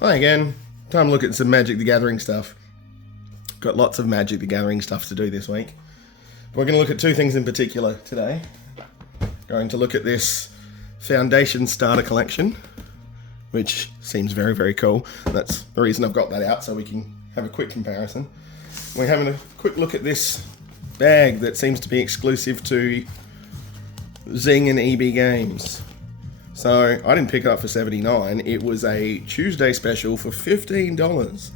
Hi again. Time to look at some Magic the Gathering stuff. Got lots of Magic the Gathering stuff to do this week. We're going to look at two things in particular today. Going to look at this Foundation Starter Collection, which seems very, very cool. That's the reason I've got that out, so we can have a quick comparison. We're having a quick look at this bag that seems to be exclusive to Zing and EBGames. So I didn't pick it up for $79. It was a Tuesday special for $15.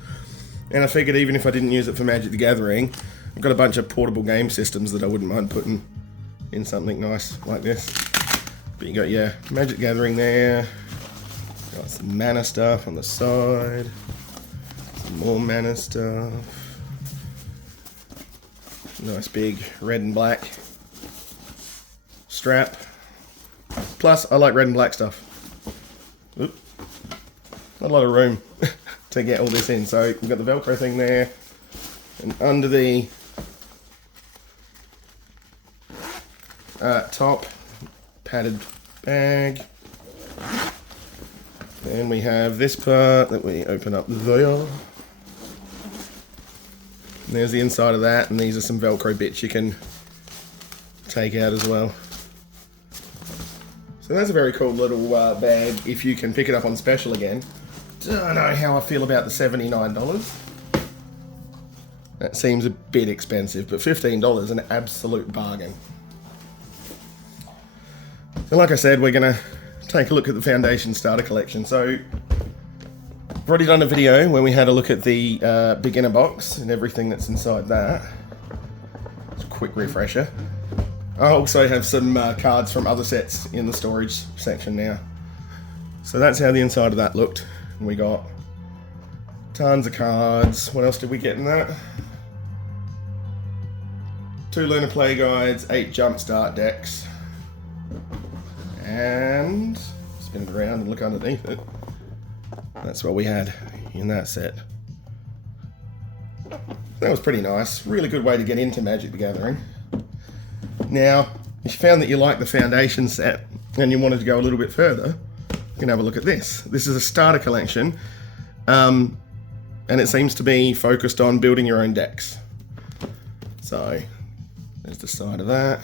And I figured even if I didn't use it for Magic the Gathering, I've got a bunch of portable game systems that I wouldn't mind putting in something nice like this. But you got your Magic Gathering there. Got some mana stuff on the side. Some more mana stuff. Nice big red and black strap. Plus, I like red and black stuff. Oop. Not a lot of room to get all this in. So we've got the Velcro thing there. And under the top, padded bag. Then we have this part that we open up there. And there's the inside of that, and these are some Velcro bits you can take out as well. So that's a very cool little bag if you can pick it up on special again. Don't know how I feel about the $79. That seems a bit expensive, but $15, an absolute bargain. So like I said, we're going to take a look at the Foundation Starter Collection. So I've already done a video where we had a look at the beginner box and everything that's inside that. Just a quick refresher. I also have some cards from other sets in the storage section now. So that's how the inside of that looked. And we got tons of cards. What else did we get in that? 2 learner play guides, 8 jumpstart decks. And spin it around and look underneath it. That's what we had in that set. That was pretty nice. Really good way to get into Magic the Gathering. Now, if you found that you liked the Foundation set and you wanted to go a little bit further, you can have a look at this. This is a starter collection, and it seems to be focused on building your own decks. So, there's the side of that,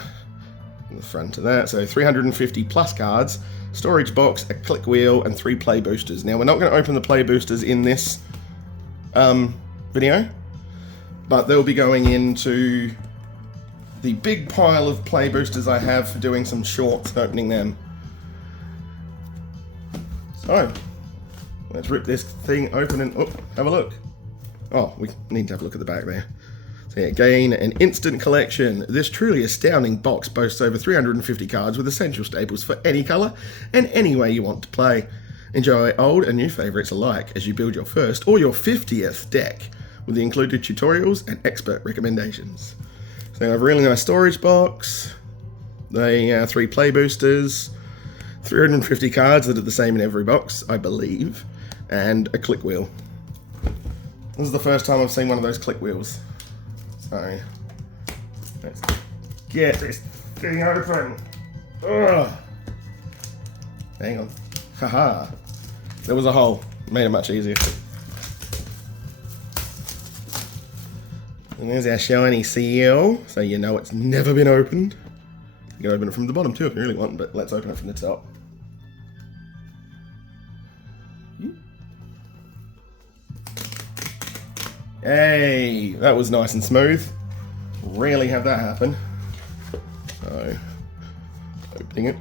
and the front of that. So 350 plus cards, storage box, a click wheel, and 3 play boosters. Now, we're not going to open the play boosters in this video, but they'll be going into the big pile of play boosters I have for doing some shorts and opening them. So, let's rip this thing open and have a look. Oh, we need to have a look at the back there. So yeah, gain an instant collection. This truly astounding box boasts over 350 cards with essential staples for any colour and any way you want to play. Enjoy old and new favourites alike as you build your first or your 50th deck with the included tutorials and expert recommendations. So they have a really nice storage box, they 3 play boosters, 350 cards that are the same in every box, I believe, and a click wheel. This is the first time I've seen one of those click wheels. So, let's get this thing open. Ugh. Hang on. Haha. There was a hole. Made it much easier. And there's our shiny seal, so you know it's never been opened. You can open it from the bottom too if you really want, but let's open it from the top. Hey, that was nice and smooth. Rarely have that happen. So, opening it.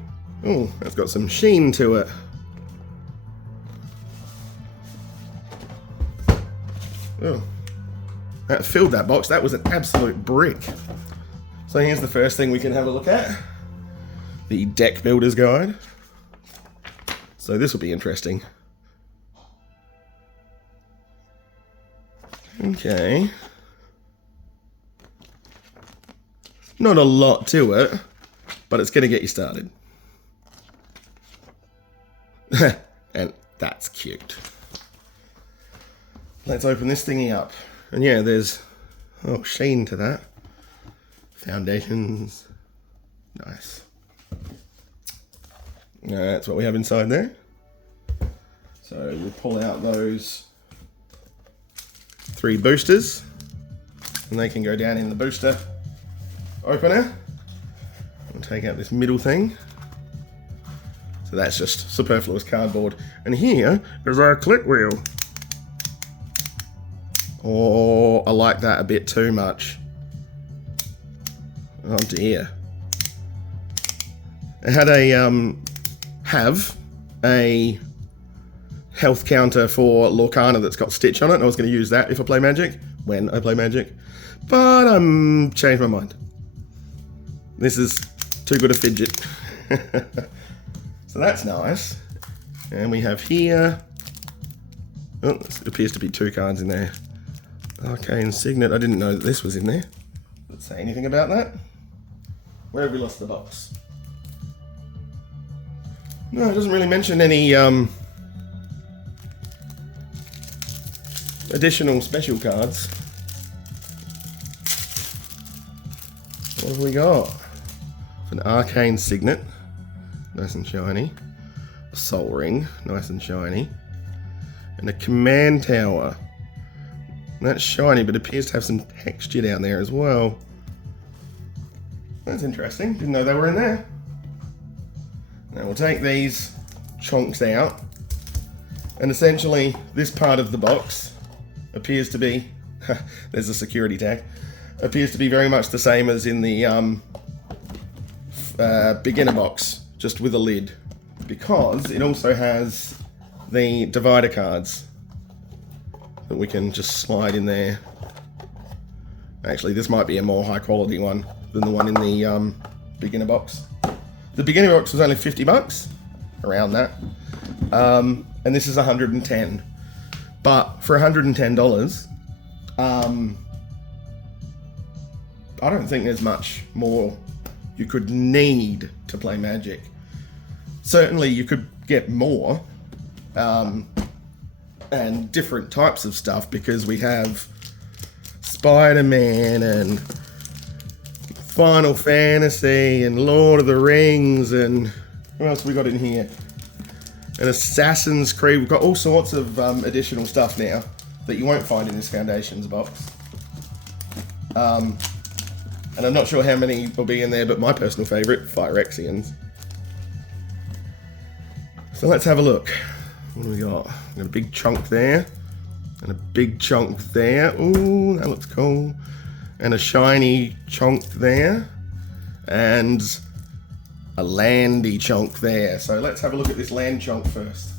Oh, that's got some sheen to it. Oh. That filled that box. That was an absolute brick. So here's the first thing we can have a look at. The Deck Builder's Guide. So this will be interesting. Okay. Not a lot to it, but it's going to get you started. And that's cute. Let's open this thingy up. And yeah, there's, sheen to that. Foundations. Nice. That's what we have inside there. So we'll pull out those 3 boosters and they can go down in the booster opener. We'll take out this middle thing. So that's just superfluous cardboard. And here is our click wheel. Oh, I like that a bit too much. Oh dear. It had a health counter for Lorcana that's got Stitch on it, and I was going to use that if I play Magic, when I play Magic. But changed my mind. This is too good a fidget. So that's nice. And we have here, oh, it appears to be 2 cards in there. Arcane Signet, I didn't know that this was in there. Does it say anything about that? Where have we lost the box? No, it doesn't really mention any additional special cards. What have we got? An Arcane Signet, nice and shiny. A Soul Ring, nice and shiny. And a Command Tower. That's shiny, but appears to have some texture down there as well. That's interesting. Didn't know they were in there. Now we'll take these chunks out. And essentially, this part of the box appears to be... there's a security tag. Appears to be very much the same as in the beginner box, just with a lid. Because it also has the divider cards that we can just slide in there. Actually, this might be a more high quality one than the one in the beginner box. The beginner box was only 50 bucks, around that. And this is 110. But for $110, I don't think there's much more you could need to play Magic. Certainly you could get more, and different types of stuff, because we have Spider-Man and Final Fantasy and Lord of the Rings, and what else we got in here? And Assassin's Creed. We've got all sorts of additional stuff now that you won't find in this Foundations box. And I'm not sure how many will be in there, but my personal favourite, Phyrexians. So let's have a look. What do we got? We've got a big chunk there, and a big chunk there. Ooh, that looks cool. And a shiny chunk there, and a landy chunk there. So let's have a look at this land chunk first.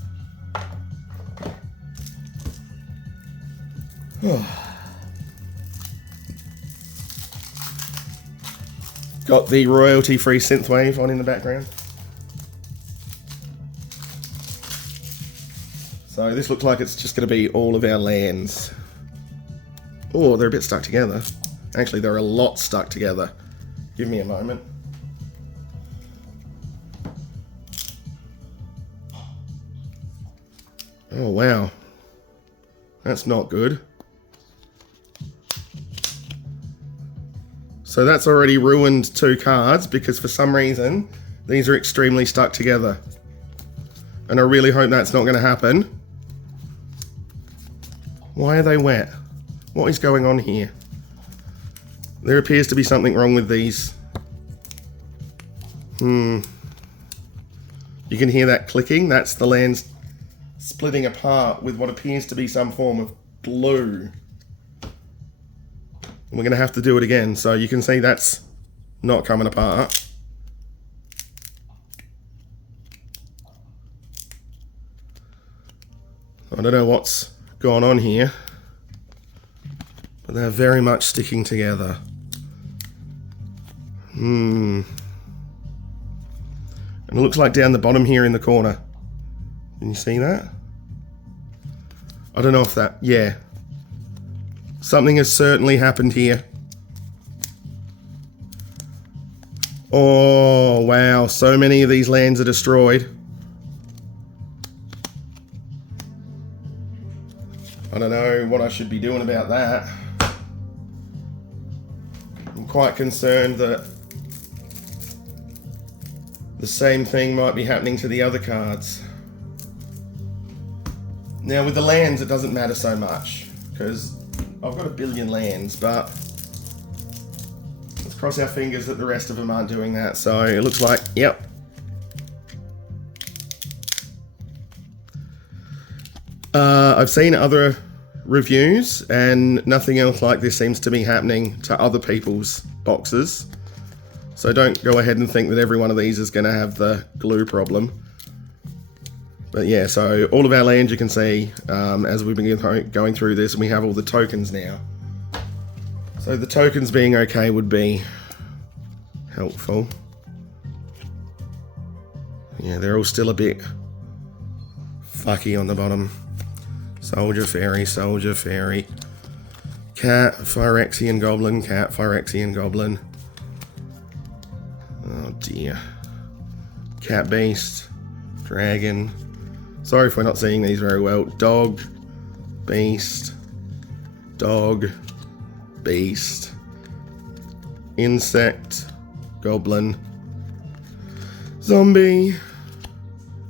Got the royalty-free synthwave on in the background. So this looks like it's just going to be all of our lands. Oh, they're a bit stuck together. Actually, they're a lot stuck together. Give me a moment. Oh, wow. That's not good. So that's already ruined 2 cards, because for some reason, these are extremely stuck together. And I really hope that's not going to happen. Why are they wet? What is going on here? There appears to be something wrong with these. You can hear that clicking. That's the lands splitting apart with what appears to be some form of glue. And we're going to have to do it again. So you can see that's not coming apart. I don't know what's gone on here, but they're very much sticking together. And it looks like down the bottom here in the corner. Can you see that? I don't know if that... yeah. Something has certainly happened here. Oh, wow. So many of these lands are destroyed. I don't know what I should be doing about that. I'm quite concerned that the same thing might be happening to the other cards. Now with the lands, it doesn't matter so much, because I've got a billion lands, but let's cross our fingers that the rest of them aren't doing that. So it looks like, yep. I've seen other reviews, and nothing else like this seems to be happening to other people's boxes. So don't go ahead and think that every one of these is going to have the glue problem. But yeah, so all of our lands, you can see, as we've been going through this, we have all the tokens now. So the tokens being okay would be helpful. Yeah, they're all still a bit fucky on the bottom. Soldier, fairy, cat, Phyrexian goblin, cat, Phyrexian goblin. Oh dear. Cat beast, dragon. Sorry if we're not seeing these very well. Dog, beast, insect, goblin, zombie,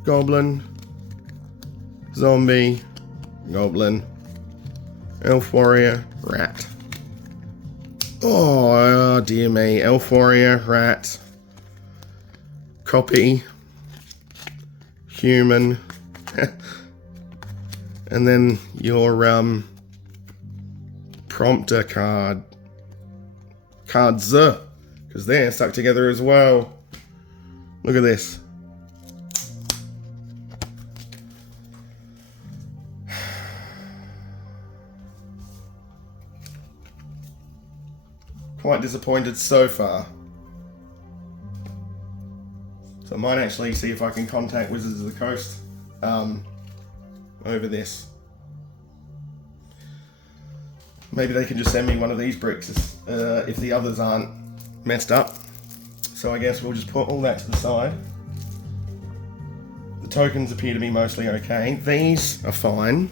goblin, zombie, goblin, elf warrior, rat. Oh dear me, elf warrior, rat, copy, human, and then your prompter cards, because they're stuck together as well. Look at this. Quite disappointed so far. So I might actually see if I can contact Wizards of the Coast over this. Maybe they can just send me one of these bricks if the others aren't messed up. So I guess we'll just put all that to the side. The tokens appear to be mostly okay. These are fine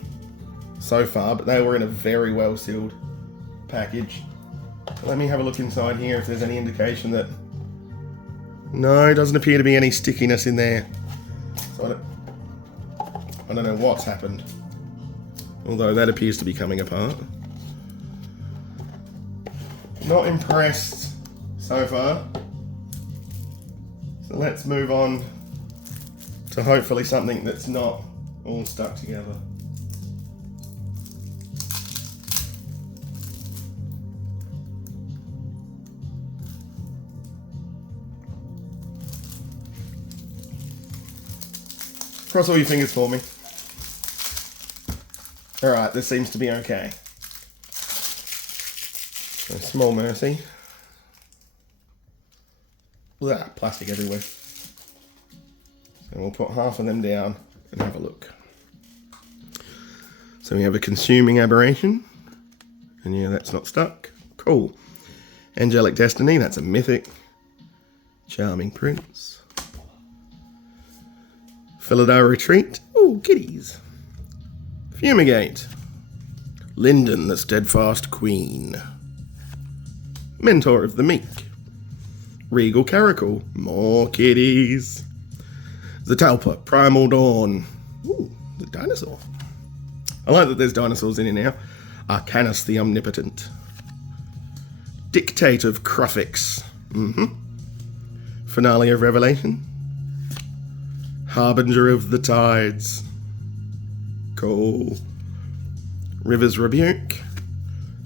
so far, but they were in a very well sealed package. Let me have a look inside here if there's any indication that... No, doesn't appear to be any stickiness in there. So I don't know what's happened. Although that appears to be coming apart. Not impressed so far. So let's move on to hopefully something that's not all stuck together. Cross all your fingers for me. Alright, this seems to be okay. A small mercy. Blah, plastic everywhere. And we'll put half of them down and have a look. So we have a consuming aberration. And yeah, that's not stuck. Cool. Angelic Destiny, that's a mythic. Charming Prince. Philidar Retreat. Ooh, kitties. Fumigate. Linden, the Steadfast Queen. Mentor of the Meek. Regal Caracal. More kitties. Zatalpa, Primal Dawn. Ooh, the dinosaur. I like that there's dinosaurs in here now. Arcanus the Omnipotent. Dictate of Cruffix. Finale of Revelation. Harbinger of the Tides. Cool. River's Rebuke.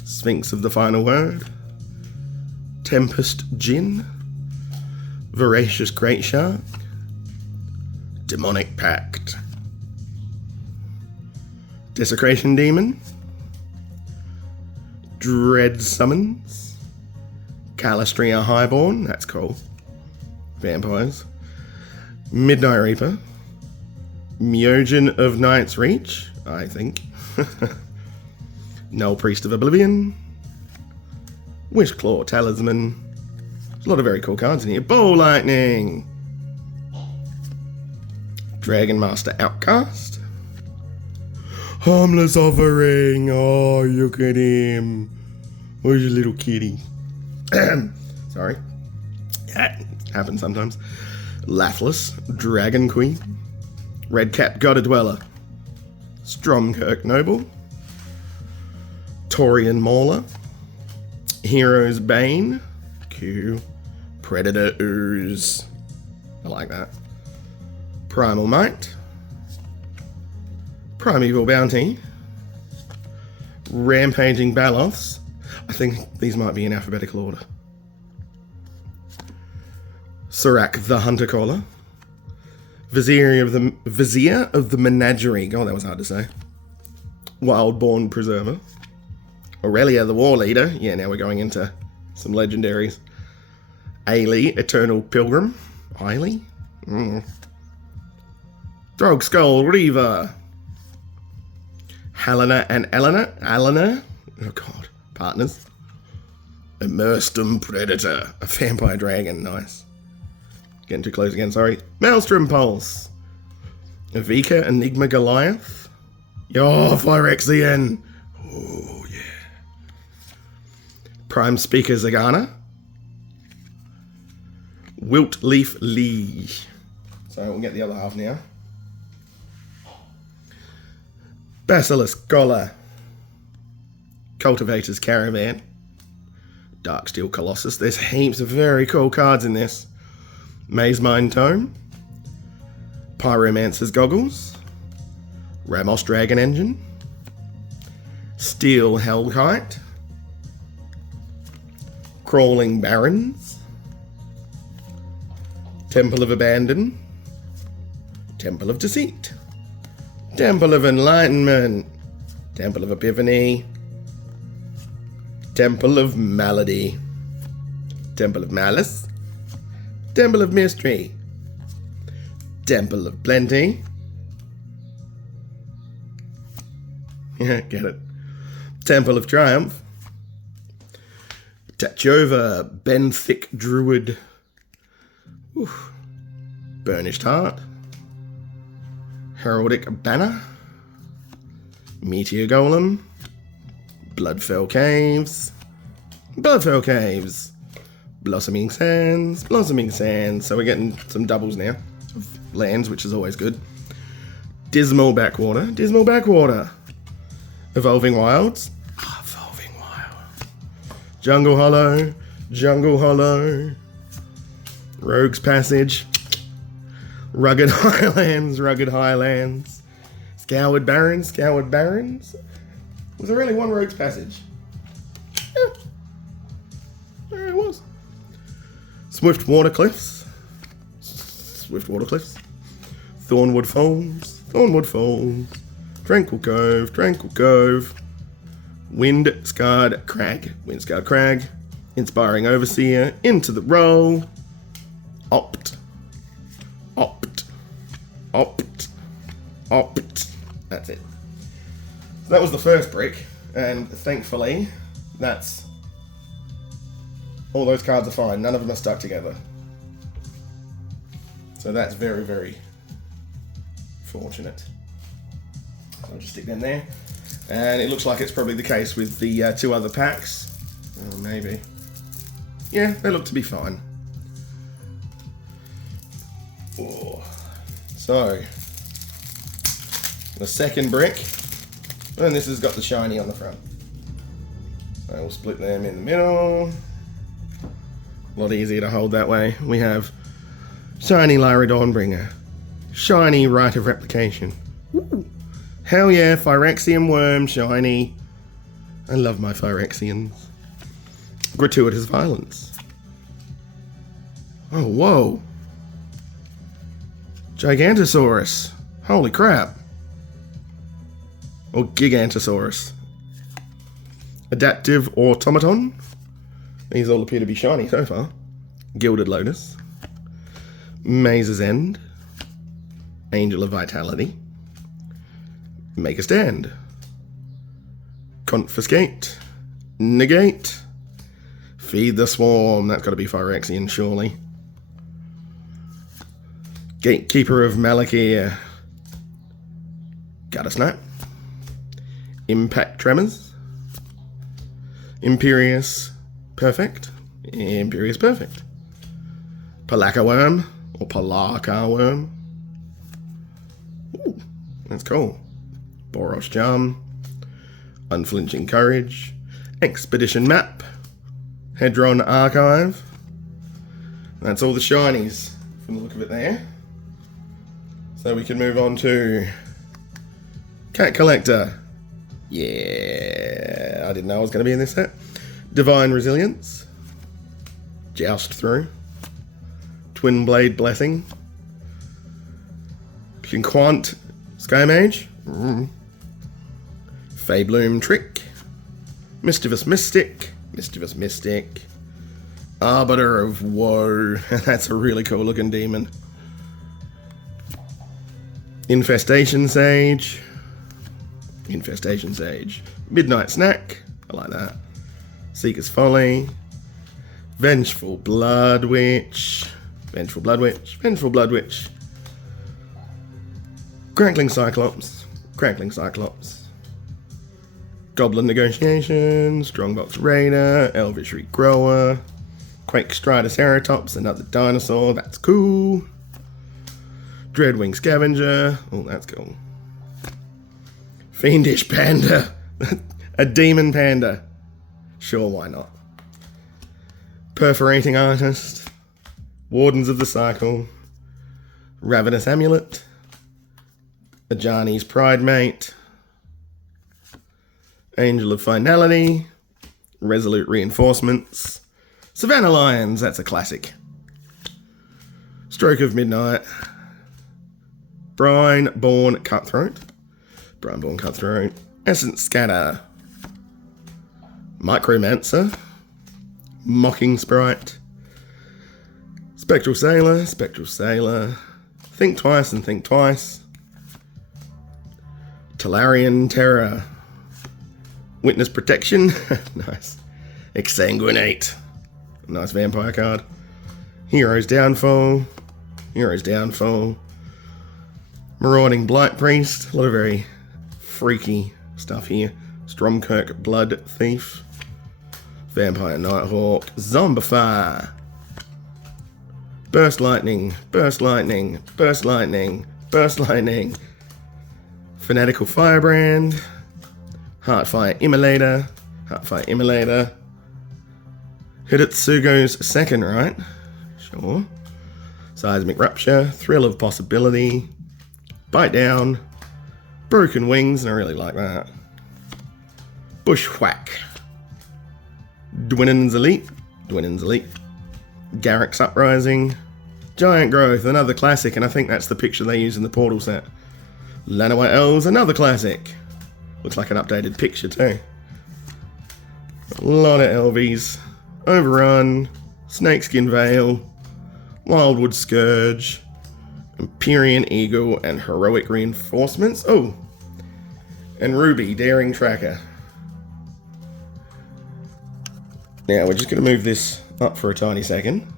Sphinx of the Final Word. Tempest Djinn. Voracious Great Shark. Demonic Pact. Desecration Demon. Dread Summons. Calistria Highborn. That's cool. Vampires. Midnight Reaper. Myojin of Night's Reach, I think. Null Priest of Oblivion. Wishclaw Talisman. There's a lot of very cool cards in here. Bow Lightning. Dragon Master Outcast. Harmless Offering. Oh, look at him. Where's your little kitty? Sorry. That happens sometimes. Lathlas, Dragon Queen. Redcap God Dweller. Stromkirk Noble, Taurian Mauler, Hero's Bane, Q, Predator Ooze, I like that, Primal Might, Primeval Bounty, Rampaging Baloths. I think these might be in alphabetical order. Serac the Hunter Caller, Vizier of the Menagerie. God, that was hard to say. Wildborn Preserver, Aurelia the War Leader. Yeah, now we're going into some legendaries. Ailey, Eternal Pilgrim. Ailey? Throg Skull Reaver. Helena and Elena. Oh god, partners. Immersed Predator. A vampire dragon, nice. Getting too close again, sorry. Maelstrom Pulse. Avika Enigma Goliath. Yo, Phyrexian. Oh, yeah. Prime Speaker Zagana. Wilt Leaf Lee. So we'll get the other half now. Basilisk Collar. Cultivator's Caravan. Darksteel Colossus. There's heaps of very cool cards in this. Maze Mine Tome. Pyromancer's Goggles. Ramos Dragon Engine. Steel Hellkite. Crawling Barrens. Temple of Abandon. Temple of Deceit. Temple of Enlightenment. Temple of Epiphany. Temple of Malady. Temple of Malice. Temple of Mystery. Temple of Plenty. Yeah, get it. Temple of Triumph. Tachova, Benthic Druid. Oof. Burnished Heart. Heraldic Banner. Meteor Golem. Bloodfell Caves. Bloodfell Caves. Blossoming Sands. Blossoming Sands. So we're getting some doubles now of lands, which is always good. Dismal Backwater. Dismal Backwater. Evolving Wilds. Evolving Wild. Jungle Hollow. Jungle Hollow. Rogue's Passage. Rugged Highlands. Rugged Highlands. Scoured Barrens. Scoured Barrens. Was there really one Rogue's Passage? Yeah. There it was. Swift Water Cliffs. Swift Water Cliffs. Thornwood Falls. Thornwood Falls. Tranquil Cove. Tranquil Cove. Wind Scarred Crag. Wind Scarred Crag. Inspiring Overseer. Into the Roll. Opt. Opt. Opt. Opt. That's it. So that was the first brick, and thankfully, that's... all those cards are fine. None of them are stuck together. So that's very, very fortunate. So I'll just stick them there. And it looks like it's probably the case with the two other packs. Oh, maybe. Yeah, they look to be fine. Oh. So, the second brick. And this has got the shiny on the front. So we'll split them in the middle. A lot easier to hold that way. We have shiny Lyra Dawnbringer. Shiny Rite of Replication. Ooh. Hell yeah, Phyrexian Worm, shiny. I love my Phyrexians. Gratuitous Violence. Oh, whoa. Gigantosaurus. Holy crap. Or Gigantosaurus. Adaptive Automaton. These all appear to be shiny so far. Gilded Lotus. Maze's End. Angel of Vitality. Make a Stand. Confiscate. Negate. Feed the Swarm. That's got to be Phyrexian, surely. Gatekeeper of Malakir. Guttersnap. Impact Tremors. Imperious Perfect. Imperious Perfect. Palaka Worm. Or Palaka Worm. Ooh, that's cool. Boros Charm, Unflinching Courage, Expedition Map, Hedron Archive. That's all the shinies from the look of it there. So we can move on to Cat Collector. Yeah, I didn't know I was going to be in this set. Divine Resilience, Joust Through, Twin Blade Blessing, Quint Sky Mage, Faebloom Trick, Mischievous Mystic, Arbiter of Woe. That's a really cool looking demon. Infestation Sage, Midnight Snack, I like that. Seeker's Folly, Vengeful Blood Witch, Crackling Cyclops, Goblin Negotiation, Strongbox Raider, Elvish Regrower, Quake Strider Ceratops, another dinosaur, that's cool. Dreadwing Scavenger, oh that's cool. Fiendish Panda, a demon panda, sure why not. Perforating Artist, Wardens of the Cycle, Ravenous Amulet, Ajani's Pride Mate, Angel of Finality, Resolute Reinforcements, Savannah Lions, that's a classic. Stroke of Midnight, Brineborn Cutthroat, Essence Scatter, Micromancer, Mocking Sprite, Spectral Sailor, Think Twice and Think Twice, Talarian Terror, Witness Protection, nice, Exsanguinate, nice vampire card, Hero's Downfall, Marauding Blight Priest, a lot of very freaky stuff here, Stromkirk Blood Thief, Vampire Nighthawk, Zombify, Burst Lightning, Fanatical Firebrand, Heartfire Immolator, Hidetsugo's Second Right, sure, Seismic Rupture, Thrill of Possibility, Bite Down, Broken Wings, and I really like that, Bushwhack, Dwinnen's Elite, Garrick's Uprising, Giant Growth, another classic, and I think that's the picture they use in the Portal set. Llanowar Elves, another classic. Looks like an updated picture too. A lot of Elvies. Overrun, Snakeskin Veil, Wildwood Scourge, Empyrean Eagle, and Heroic Reinforcements. Oh, and Ruby, Daring Tracker. Now we're just going to move this up for a tiny second.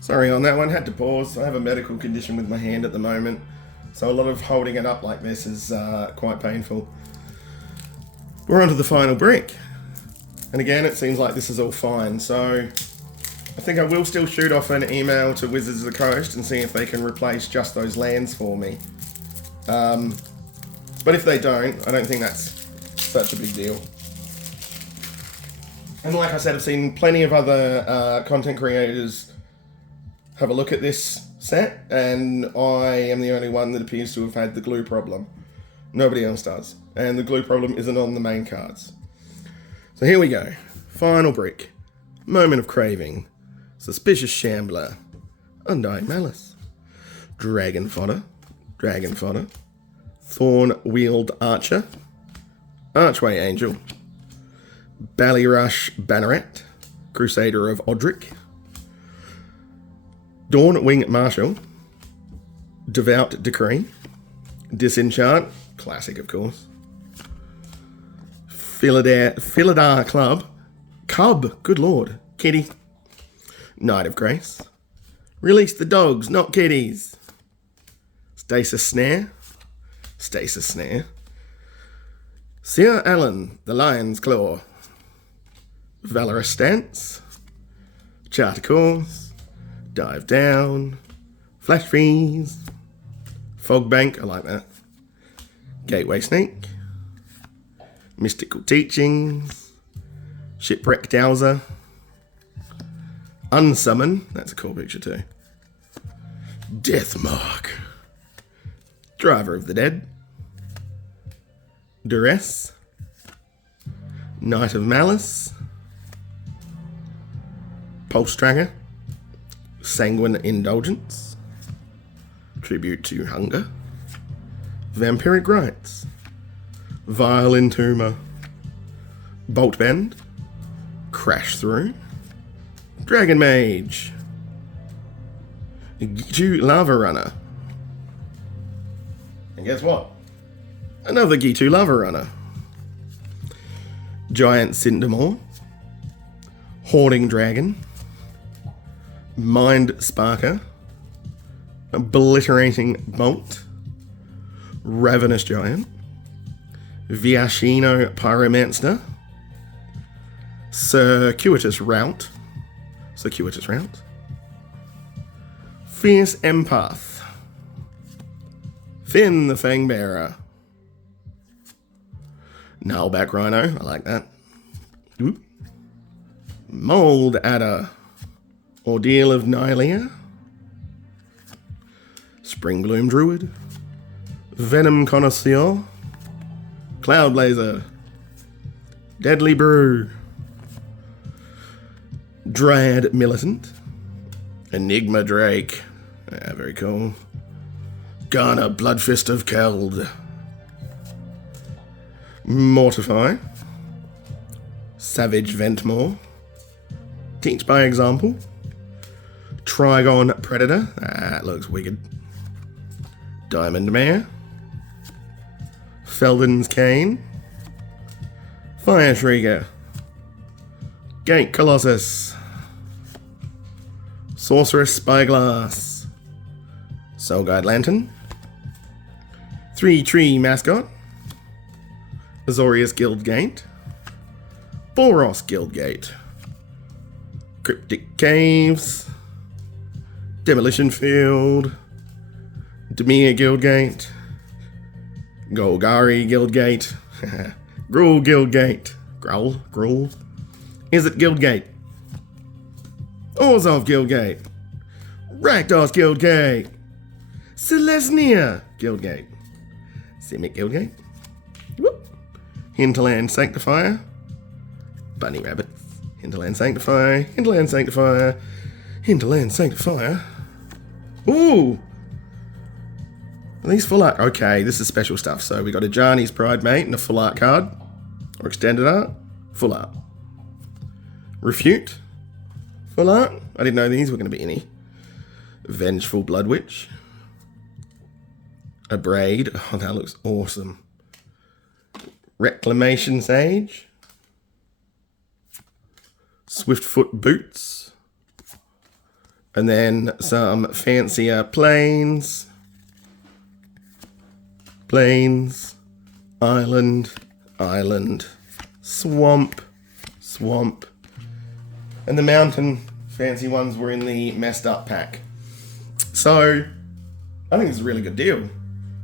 Sorry on that one, had to pause. I have a medical condition with my hand at the moment, so a lot of holding it up like this is quite painful. We're on to the final brick. And again, it seems like this is all fine, so I think I will still shoot off an email to Wizards of the Coast and see if they can replace just those lands for me. But if they don't, I don't think that's such a big deal. And like I said, I've seen plenty of other content creators have a look at this set, and I am the only one that appears to have had the glue problem. Nobody else does. And the glue problem isn't on the main cards. So here we go. Final brick. Moment of Craving. Suspicious Shambler. Undying Malice. Dragon Fodder. Thorn-Wheeled Archer. Archway Angel. Ballyrush Banneret. Crusader of Odric. Dawnwing Marshal. Devout Decree. Disenchant. Classic, of course. Philidar Cub. Good lord. Kitty. Knight of Grace. Release the dogs, not kitties. Stasis Snare. Sir Alan, the Lion's Claw. Valorous Stance. Charter Course. Dive Down. Flash Freeze. Fog Bank, I like that. Gateway Sneak, Mystical Teachings, Shipwreck Dowser, Unsummon, that's a cool picture too, Deathmark, Driver of the Dead, Duress, Knight of Malice, Pulse Tracker, Sanguine Indulgence, Tribute to Hunger, Vampiric Rites, Vile Entomber, Bolt Bend, Crash Through, Dragon Mage, Gitu Lava Runner, and guess what? Another Gitu Lava Runner, Giant Cindermore, Hoarding Dragon, Mind Sparker, Obliterating Bolt, Ravenous Giant, Viashino Pyromancer, Circuitous Rout, Fierce Empath, Finn the Fangbearer, Gnarlback Rhino, I like that. Ooh. Mold Adder, Ordeal of Nylea, Springbloom Druid, Venom Connoisseur, Cloudblazer, Deadly Brew, Dryad Militant, Enigma Drake, very cool, Garner Bloodfist of Keld, Mortify, Savage Ventmore, Teach by Example, Trigon Predator, that looks wicked, Diamond Mare, Felden's Cane, Fire Shrieker, Gate Colossus, Sorceress Spyglass, Soul Guide Lantern, 3-Tree Mascot, Azorius Guildgate, Boros Guildgate, Cryptic Caves, Demolition Field, Demir Guildgate, Golgari Guildgate, Gruul Guildgate, Gruul, Is it Guildgate? Orzhov Guildgate, Rakdos Guildgate, Selesnya Guildgate, Simic Guildgate, whoop, Hinterland Sanctifier, Bunny Rabbits, Hinterland Sanctifier, Hinterland Sanctifier, Hinterland Sanctifier. Ooh! Are these full art? Okay, this is special stuff. So we got a Ajani's Pride Mate and a full art card. Or extended art. Full art. Refute. Full art. I didn't know these were going to be any. Vengeful Blood Witch. A Braid. Oh, that looks awesome. Reclamation Sage. Swiftfoot Boots. And then some fancier planes. Plains, Island, Swamp, and the mountain fancy ones were in the messed up pack. So, I think it's a really good deal,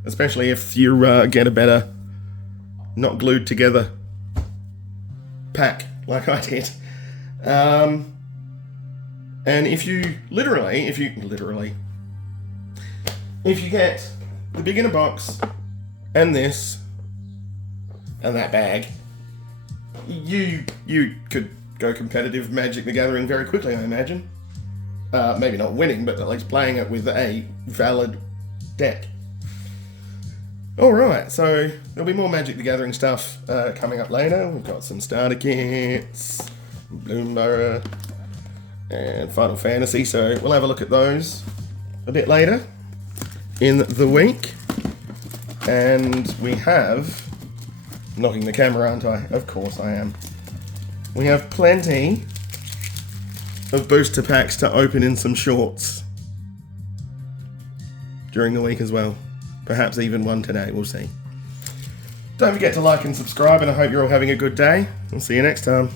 especially if you get a better, not glued together pack like I did. And if you get the beginner box and this and that bag, you could go competitive Magic the Gathering very quickly, I imagine. Maybe not winning, but at least playing it with a valid deck. Alright, so there'll be more Magic the Gathering stuff coming up later. We've got some starter kits, Bloomburrow, and Final Fantasy, so we'll have a look at those a bit later in the week. And we have, knocking the camera, aren't I? Of course I am. We have plenty of booster packs to open in some shorts during the week as well. Perhaps even one today, we'll see. Don't forget to like and subscribe, and I hope you're all having a good day. We'll see you next time.